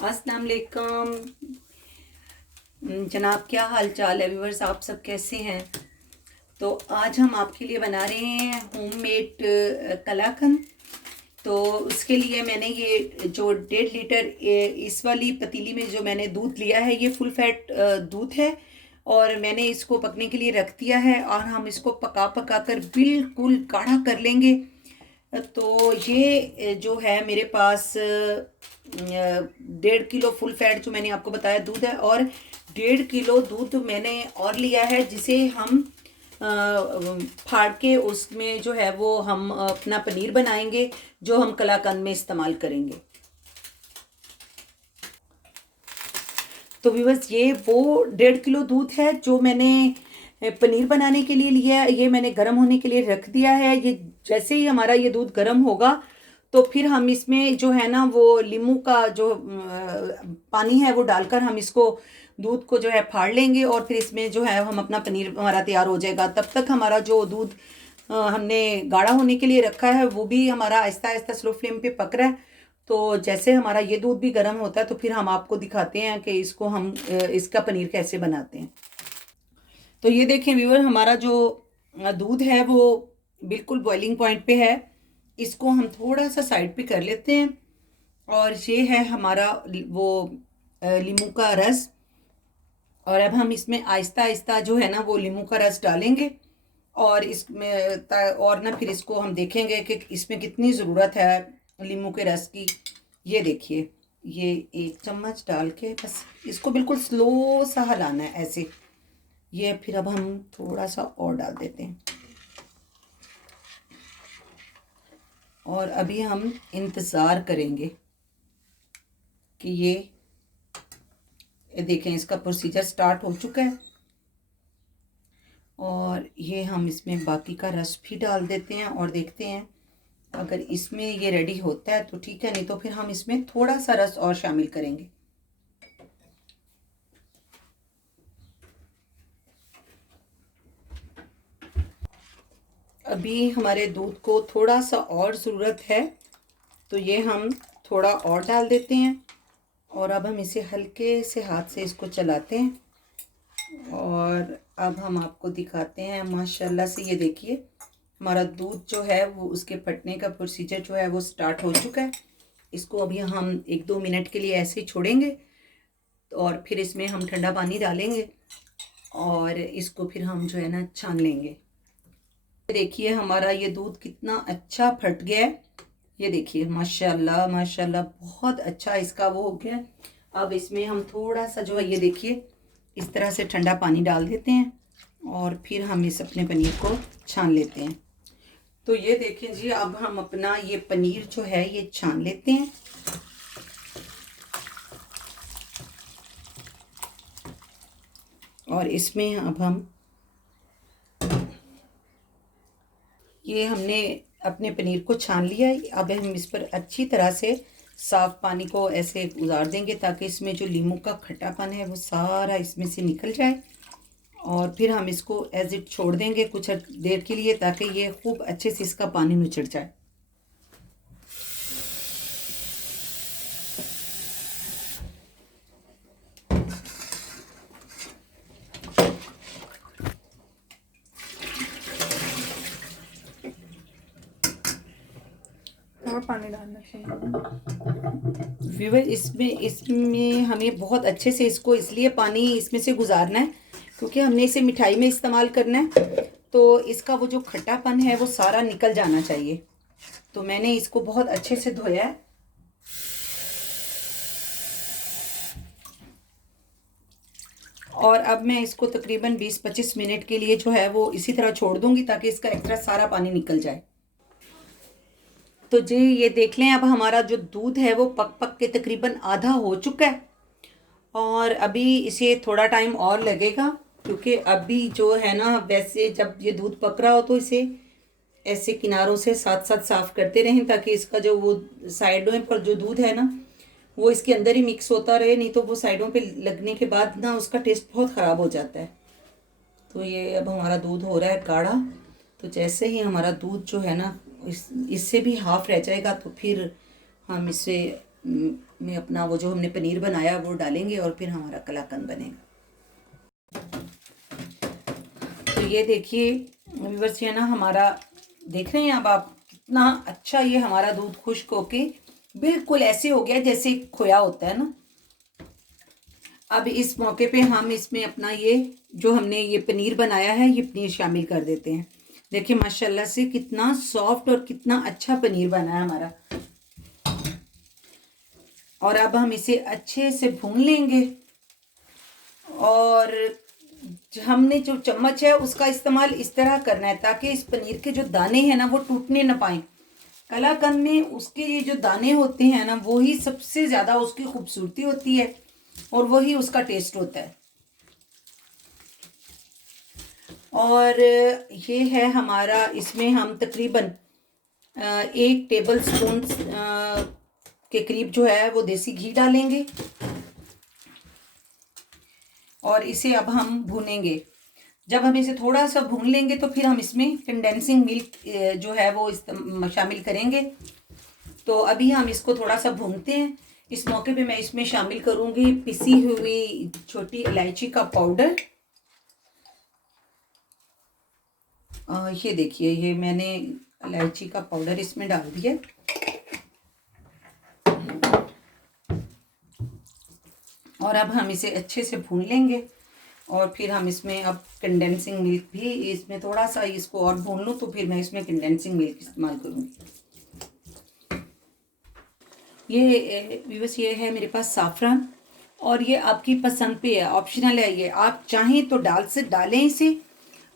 अस्सलाम वालेकुम जनाब, क्या हाल चाल है व्यूवर्स, आप सब कैसे हैं। तो आज हम आपके लिए बना रहे हैं होममेड कलाकंद। तो उसके लिए मैंने ये जो 1.5 लीटर इस वाली पतीली में जो मैंने दूध लिया है, ये फुल फैट दूध है और मैंने इसको पकने के लिए रख दिया है और हम इसको पका पका कर बिल्कुल गाढ़ा कर लेंगे। तो ये जो है मेरे पास 1.5 किलो फुल फैट जो मैंने आपको बताया दूध है, और 1.5 किलो दूध मैंने और लिया है जिसे हम फाड़ के उसमें जो है वो हम अपना पनीर बनाएंगे जो हम कलाकंद में इस्तेमाल करेंगे। तो व्यूअर्स, ये वो 1.5 किलो दूध है जो मैंने पनीर बनाने के लिए लिया है। ये मैंने गर्म होने के लिए रख दिया है। ये जैसे ही हमारा ये दूध गर्म होगा तो फिर हम इसमें जो है ना वो लीमू का जो पानी है वो डालकर हम इसको दूध को जो है फाड़ लेंगे और फिर इसमें जो है हम अपना पनीर हमारा तैयार हो जाएगा। तब तक हमारा जो दूध हमने गाढ़ा होने के लिए रखा है वो भी हमारा आहिस्ता आहिस्ता स्लो फ्लेम पे पक रहा है। तो जैसे हमारा ये दूध भी गर्म होता है तो फिर हम आपको दिखाते हैं कि इसको हम इसका पनीर कैसे बनाते हैं। तो ये देखें व्यूअर, हमारा जो दूध है वो बिल्कुल बॉइलिंग पॉइंट पे है। इसको हम थोड़ा सा साइड पे कर लेते हैं और ये है हमारा वो लीमू का रस। और अब हम इसमें आहिस्ता आहिस्ता जो है ना वो लीमू का रस डालेंगे और इसमें और ना फिर इसको हम देखेंगे कि इसमें कितनी ज़रूरत है लीमू के रस की। ये देखिए, ये 1 चम्मच डाल के बस इसको बिल्कुल स्लो सा हलाना है ऐसे। ये फिर अब हम थोड़ा सा और डाल देते हैं और अभी हम इंतज़ार करेंगे कि ये देखें, इसका प्रोसीजर स्टार्ट हो चुका है। और ये हम इसमें बाकी का रस भी डाल देते हैं और देखते हैं अगर इसमें ये रेडी होता है तो ठीक है, नहीं तो फिर हम इसमें थोड़ा सा रस और शामिल करेंगे। अभी हमारे दूध को थोड़ा सा और ज़रूरत है तो ये हम थोड़ा और डाल देते हैं और अब हम इसे हल्के से हाथ से इसको चलाते हैं और अब हम आपको दिखाते हैं। माशाल्लाह से ये देखिए, हमारा दूध जो है वो उसके फटने का प्रोसीजर जो है वो स्टार्ट हो चुका है। इसको अभी हम 1-2 मिनट के लिए ऐसे ही छोड़ेंगे और फिर इसमें हम ठंडा पानी डालेंगे और इसको फिर हम जो है ना छान लेंगे। देखिए हमारा ये दूध कितना अच्छा फट गया है। ये देखिए माशाल्लाह माशाल्लाह, बहुत अच्छा इसका वो हो गया। अब इसमें हम थोड़ा सा जो है ये देखिए इस तरह से ठंडा पानी डाल देते हैं और फिर हम इस अपने पनीर को छान लेते हैं। तो ये देखें जी, अब हम अपना ये पनीर जो है ये छान लेते हैं। और इसमें अब हम ये हमने अपने पनीर को छान लिया है। अब हम इस पर अच्छी तरह से साफ पानी को ऐसे गुजार देंगे ताकि इसमें जो लीमू का खट्टापन है वो सारा इसमें से निकल जाए। और फिर हम इसको एज इट छोड़ देंगे कुछ देर के लिए ताकि ये खूब अच्छे से इसका पानी निचड़ जाए। और पानी डालना चाहिए। व्यूअर, इसमें हमें बहुत अच्छे से इसको इसलिए पानी इसमें से गुजारना है क्योंकि हमने इसे मिठाई में इस्तेमाल करना है। तो इसका वो जो खट्टापन है वो सारा निकल जाना चाहिए। तो मैंने इसको बहुत अच्छे से धोया है और अब मैं इसको तकरीबन 20-25 मिनट के लिए जो है वो इसी तरह छोड़ दूंगी ताकि इसका एक्स्ट्रा सारा पानी निकल जाए। तो जी ये देख लें, अब हमारा जो दूध है वो पक पक के तकरीबन आधा हो चुका है और अभी इसे थोड़ा टाइम और लगेगा क्योंकि अभी जो है ना, वैसे जब ये दूध पक रहा हो तो इसे ऐसे किनारों से साथ साथ साफ करते रहें ताकि इसका जो वो साइडों पर जो दूध है ना वो इसके अंदर ही मिक्स होता रहे, नहीं तो वो साइडों पे लगने के बाद ना उसका टेस्ट बहुत ख़राब हो जाता है। तो ये अब हमारा दूध हो रहा है गाढ़ा। तो जैसे ही हमारा दूध जो है ना इससे भी हाफ रह जाएगा तो फिर हम इसे में अपना वो जो हमने पनीर बनाया वो डालेंगे और फिर हमारा कलाकंद बनेगा। तो ये देखिए व्यूअर्स, ये ना हमारा देख रहे हैं अब आप कितना अच्छा ये हमारा दूध खुश्क होके बिल्कुल ऐसे हो गया जैसे खोया होता है ना। अब इस मौके पे हम इसमें अपना ये जो हमने ये पनीर बनाया है ये पनीर शामिल कर देते हैं। देखिए माशाल्लाह से कितना सॉफ्ट और कितना अच्छा पनीर बना है हमारा। और अब हम इसे अच्छे से भून लेंगे और हमने जो चम्मच है उसका इस्तेमाल इस तरह करना है ताकि इस पनीर के जो दाने हैं ना वो टूटने ना पाए। कलाकंद में उसके ये जो दाने होते हैं ना वो ही सबसे ज़्यादा उसकी खूबसूरती होती है और वही उसका टेस्ट होता है। और ये है हमारा, इसमें हम तकरीबन 1 टेबल स्पून के करीब जो है वो देसी घी डालेंगे और इसे अब हम भूनेंगे। जब हम इसे थोड़ा सा भून लेंगे तो फिर हम इसमें कंडेंसिंग मिल्क जो है वो शामिल करेंगे। तो अभी हम इसको थोड़ा सा भूनते हैं। इस मौके पे मैं इसमें शामिल करूंगी पिसी हुई छोटी इलायची का पाउडर। ये देखिए ये मैंने इलायची का पाउडर इसमें डाल दिया और अब हम इसे अच्छे से भून लेंगे और फिर हम इसमें अब कंडेंसिंग मिल्क भी, इसमें थोड़ा सा इसको और भून लूँ तो फिर मैं इसमें कंडेंसिंग मिल्क इस्तेमाल करूँगी। ये व्यूअर्स ये है मेरे पास साफ़रान और ये आपकी पसंद पे है, ऑप्शनल है। ये आप चाहें तो डालें इसे,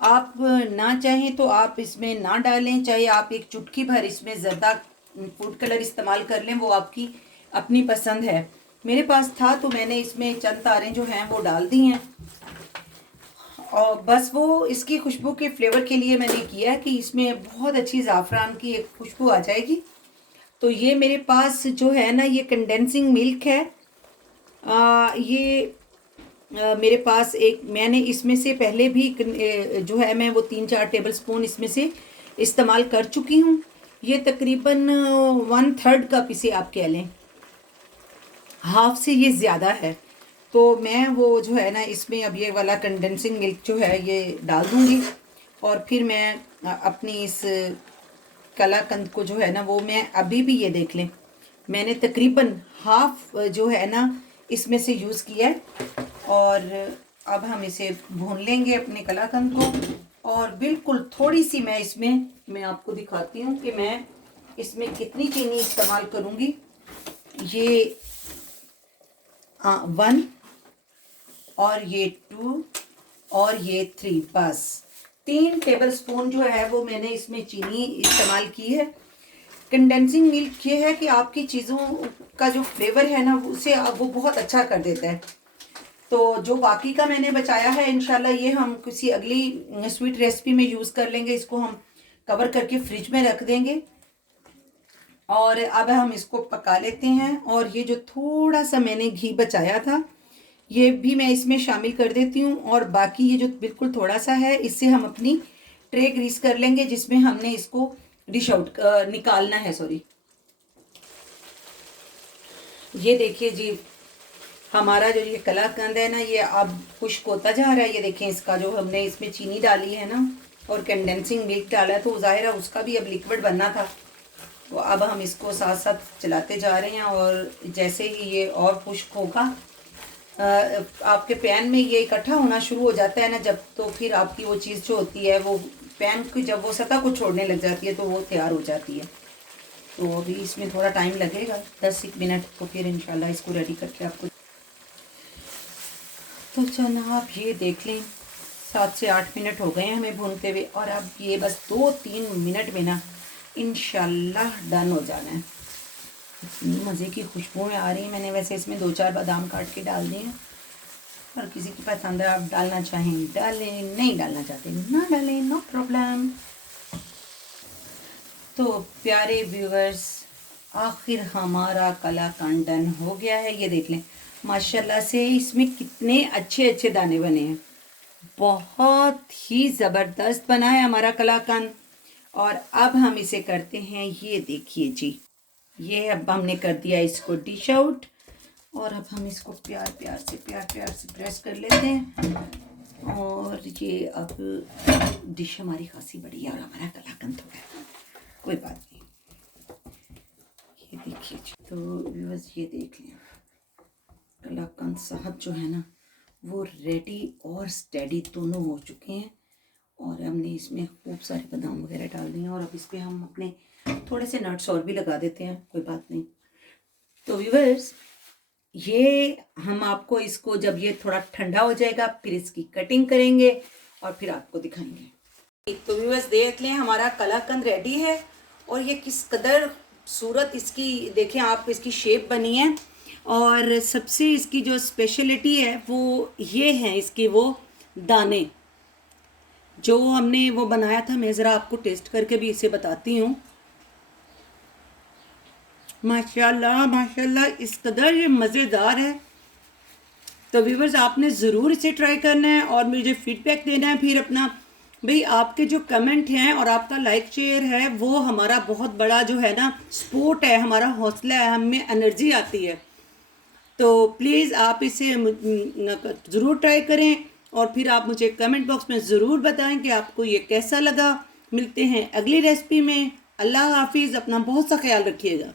आप ना चाहें तो आप इसमें ना डालें। चाहे आप एक चुटकी भर इसमें ज़र्दा फूड कलर इस्तेमाल कर लें, वो आपकी अपनी पसंद है। मेरे पास था तो मैंने इसमें चंद तारें जो हैं वो डाल दी हैं और बस वो इसकी खुशबू के फ्लेवर के लिए मैंने किया कि इसमें बहुत अच्छी ज़ाफ़रान की एक खुशबू आ जाएगी। तो ये मेरे पास जो है ना ये कंडेंसिंग मिल्क है। ये मेरे पास एक, मैंने इसमें से पहले भी जो है मैं वो 3-4 टेबल स्पून इसमें से इस्तेमाल कर चुकी हूँ। ये तकरीबन 1/3 कप इसे आप कह लें, हाफ से ये ज़्यादा है। तो मैं वो जो है ना इसमें अब ये वाला कंडेंसिंग मिल्क जो है ये डाल दूँगी और फिर मैं अपनी इस कलाकंद को जो है ना वो मैं अभी भी, ये देख लें मैंने तकरीबन हाफ जो है ना इसमें से यूज़ किया है। और अब हम इसे भून लेंगे अपने कलाकंद को और बिल्कुल थोड़ी सी मैं आपको दिखाती हूँ कि मैं इसमें कितनी चीनी इस्तेमाल करूँगी। ये 1 और ये 2 और ये 3, बस 3 टेबल स्पून जो है वो मैंने इसमें चीनी इस्तेमाल की है। कंडेंसिंग मिल्क ये है कि आपकी चीज़ों का जो फ्लेवर है ना उसे वो बहुत अच्छा कर देता है। तो जो बाकी का मैंने बचाया है इंशाल्लाह ये हम किसी अगली स्वीट रेसिपी में यूज़ कर लेंगे। इसको हम कवर करके फ्रिज में रख देंगे और अब हम इसको पका लेते हैं। और ये जो थोड़ा सा मैंने घी बचाया था ये भी मैं इसमें शामिल कर देती हूँ और बाकी ये जो बिल्कुल थोड़ा सा है इससे हम अपनी ट्रे ग्रीस कर लेंगे जिसमें हमने इसको डिश आउट निकालना है, सॉरी। ये देखिए जी हमारा जो ये कलाकंद है ना ये अब खुश्क होता जा रहा है। ये देखें इसका जो हमने इसमें चीनी डाली है ना और कंडेंसिंग मिल्क डाला है तो जाहिर है उसका भी अब लिक्विड बनना था। तो अब हम इसको साथ साथ चलाते जा रहे हैं और जैसे ही ये और खुश्क होगा आपके पैन में ये इकट्ठा होना शुरू हो जाता है ना जब, तो फिर आपकी वो चीज़ जो होती है वो पैन की जब वो सतह को छोड़ने लग जाती है तो वो तैयार हो जाती है। तो अभी इसमें थोड़ा टाइम लगेगा 10-1 मिनट, तो फिर इंशाल्लाह इसको रेडी करके आपको। तो जनाब ये देख लें 7 से 8 मिनट हो गए हैं हमें भूनते हुए और अब ये बस 2-3 मिनट में ना इंशाल्लाह डन हो जाना है। इतनी मज़े की खुशबू में आ रही है। मैंने वैसे इसमें 2-4 बादाम काट के डाल दिए हैं और किसी की पसंद है आप डालना चाहें डालें, नहीं डालना चाहते ना डालें, नो प्रॉब्लम। तो प्यारे व्यूअर्स आखिर हमारा कलाकंद डन हो गया है। ये देख लें माशाल्लाह से इसमें कितने अच्छे अच्छे दाने बने हैं, बहुत ही ज़बरदस्त बना है हमारा कलाकंद। और अब हम इसे करते हैं, ये देखिए जी ये अब हमने कर दिया इसको डिश आउट, और अब हम इसको प्यार प्यार से प्रेस कर लेते हैं। और ये अब डिश हमारी खासी बड़ी है और हमारा कलाकंद थोड़ा है, कोई बात नहीं। ये देखिए तो व्यूअर्स, ये देख लें कलाकंद साहब जो है ना वो रेडी और स्टेडी दोनों हो चुके हैं। और हमने इसमें खूब सारे बादाम वगैरह डाल दिए हैं, और अब इस पर हम अपने थोड़े से नट्स और भी लगा देते हैं, कोई बात नहीं। तो व्यूअर्स, ये हम आपको इसको जब ये थोड़ा ठंडा हो जाएगा फिर इसकी कटिंग करेंगे और फिर आपको दिखाएंगे। तो व्यूअर्स देख लें, हमारा कलाकंद रेडी है और ये किस कदर खूबसूरत इसकी देखें आप, इसकी शेप बनी है। और सबसे इसकी जो स्पेशलिटी है वो ये है इसके वो दाने जो हमने वो बनाया था। मैं ज़रा आपको टेस्ट करके भी इसे बताती हूँ। माशाल्लाह माशाल्लाह, इस कदर ये मज़ेदार है। तो व्यूवर्स, आपने ज़रूर इसे ट्राई करना है और मुझे फीडबैक देना है फिर अपना। भाई आपके जो कमेंट हैं और आपका लाइक शेयर है वो हमारा बहुत बड़ा जो है ना सपोर्ट है, हमारा हौसला है, हमें एनर्जी आती है। तो प्लीज़ आप इसे ज़रूर ट्राई करें और फिर आप मुझे कमेंट बॉक्स में ज़रूर बताएं कि आपको ये कैसा लगा। मिलते हैं अगली रेसिपी में। अल्लाह हाफिज़, अपना बहुत सा ख्याल रखिएगा।